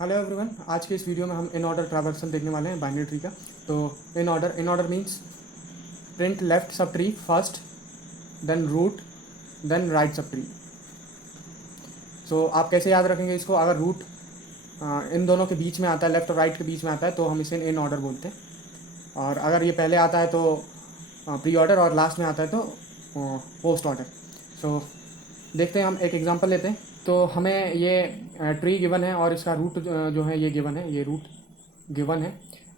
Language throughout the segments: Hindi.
हेलो एवरीवन, आज के इस वीडियो में हम इन ऑर्डर ट्रैवर्सल देखने वाले हैं बाइनरी ट्री का। तो in order means print left sub tree first, then root, then right sub tree. So आप कैसे याद रखेंगे इसको? अगर रूट इन दोनों के बीच में आता है, लेफ्ट और राइट के बीच में आता है, तो हम इसे इन ऑर्डर बोलते हैं। और अगर ये पहले आता है तो प्री ऑर्डर, और लास्ट में आता है तो पोस्ट ऑर्डर। सो देखते हैं, हम एक एग्जांपल लेते हैं। तो हमें ये ट्री गिवन है और इसका रूट जो है ये गिवन है, ये रूट गिवन है।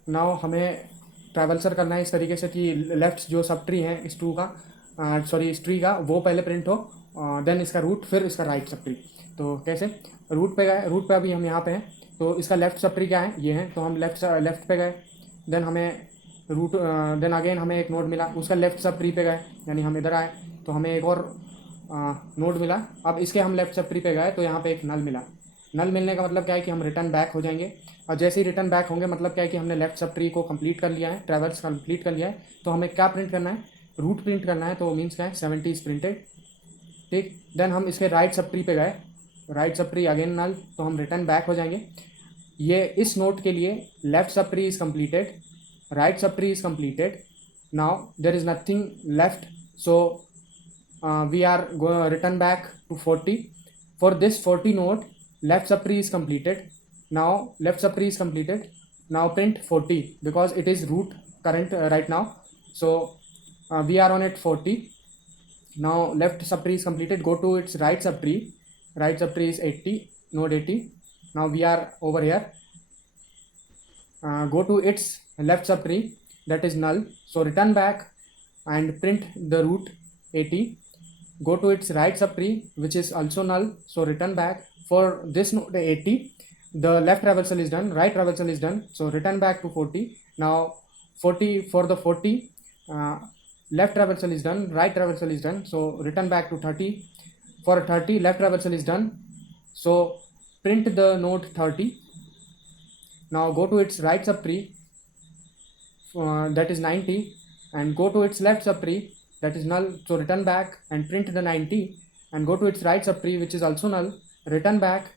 नाउ हमें ट्रैवल्सर करना है इस तरीके से कि लेफ्ट जो सब ट्री है इस इस ट्री का, वो पहले प्रिंट हो, देन इसका रूट, फिर इसका राइट सब ट्री। तो कैसे? रूट पे गए, रूट पे अभी हम यहाँ पे हैं, तो इसका लेफ्ट सब ट्री क्या है, ये है, तो हम लेफ्ट पे गए। देन हमें रूट, देन अगेन हमें एक नोड मिला, उसका लेफ्ट सब ट्री पे गए, यानी हम इधर आए तो हमें एक और नोड मिला। अब इसके हम लेफ्ट सब ट्री पे गए तो यहाँ पे एक नल मिला। नल मिलने का मतलब क्या है कि हम रिटर्न बैक हो जाएंगे, और जैसे ही रिटर्न बैक होंगे मतलब क्या है कि हमने लेफ्ट सब ट्री को कंप्लीट कर लिया है, ट्रैवर्स कंप्लीट कर लिया है। तो हमें क्या प्रिंट करना है? रूट प्रिंट करना है। तो मीन्स क्या है? 70 इज प्रिंटेड। ठीक। देन हम इसके राइट सब ट्री पे गए, राइट सब ट्री अगेन नल, तो हम रिटर्न बैक हो जाएंगे। ये इस नोट के लिए left sub tree is completed, right sub tree is completed, now there is nothing left, so we are going to return back to 40. For this 40 node, left subtree is completed. Now left subtree is completed. Now print 40 because it is root current right now. So we are on it 40. Now left subtree is completed. Go to its right subtree. Right subtree is 80, node 80. Now we are over here. Go to its left subtree, that is null. So return back and print the root 80. Go to its right subtree, which is also null, so return back. For this node 80, the left traversal is done, right traversal is done, so return back to 40. Now 40, for the 40, left traversal is done, right traversal is done, so return back to 30. For 30, left traversal is done, so print the node 30. Now go to its right subtree, that is 90, and go to its left subtree, that is null, so return back and print the 90, and go to its right subtree, which is also null, return back.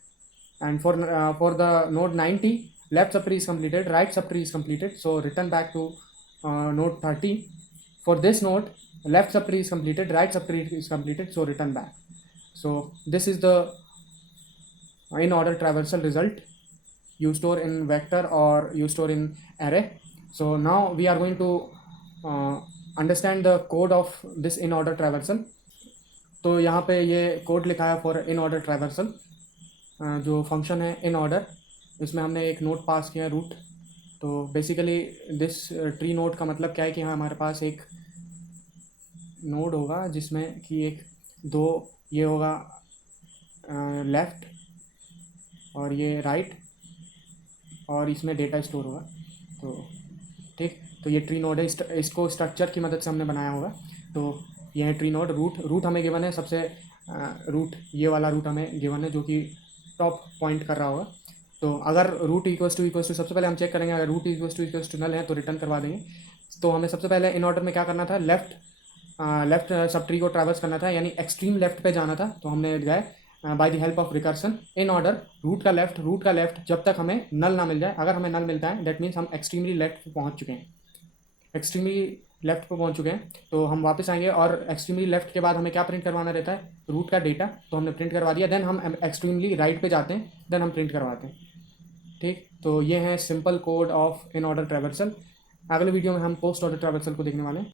And for the node 90, left subtree is completed, right subtree is completed, so return back to node 30. For this node, left subtree is completed, right subtree is completed, so return back. So this is the in order traversal result. You store in vector or you store in array. So now we are going to understand the code of this in order traversal. तो यहाँ पे ये कोड लिखा है फॉर इन ऑर्डर ट्रैवर्सल। जो फंक्शन है इन ऑर्डर, इसमें हमने एक नोड पास किया है, रूट। तो बेसिकली दिस ट्री नोड का मतलब क्या है कि हाँ, हमारे पास एक नोड होगा जिसमें कि एक दो, ये होगा लेफ्ट और ये राइट, और इसमें डेटा स्टोर होगा। तो ठीक, तो ये ट्री नोड है, इसको स्ट्रक्चर की मदद से हमने बनाया होगा। तो ये है ट्री नोड। रूट हमें गिवन है, सबसे रूट, ये वाला रूट हमें गिवन है जो कि टॉप पॉइंट कर रहा होगा। तो अगर रूट इक्वल्स टू सबसे पहले हम चेक करेंगे, अगर रूट इक्वल्स टू नल है तो रिटर्न करवा देंगे। तो हमें सबसे पहले इन ऑर्डर में क्या करना था? लेफ्ट सब ट्री को ट्रैवर्स करना था, यानी एक्सट्रीम लेफ्ट पे जाना था। तो हमने गए by the help of recursion in order, root का लेफ्ट जब तक हमें नल ना मिल जाए। अगर हमें नल मिलता है दैट मीन्स हम एक्सट्रीमली लेफ्ट पे पहुंच चुके हैं, एक्सट्रीमली लेफ्ट पे पहुंच चुके हैं। तो हम वापस आएंगे और एक्सट्रीमली लेफ्ट के बाद हमें क्या प्रिंट करवाना रहता है? रूट का डेटा। तो हमने प्रिंट करवा दिया। देन हम एक्सट्रीमली राइट पे जाते हैं, देन हम प्रिंट करवाते हैं। ठीक, तो ये है simple code of in order traversal. अगले वीडियो में हम पोस्ट ऑर्डर ट्रैवर्सल को देखने वाले हैं।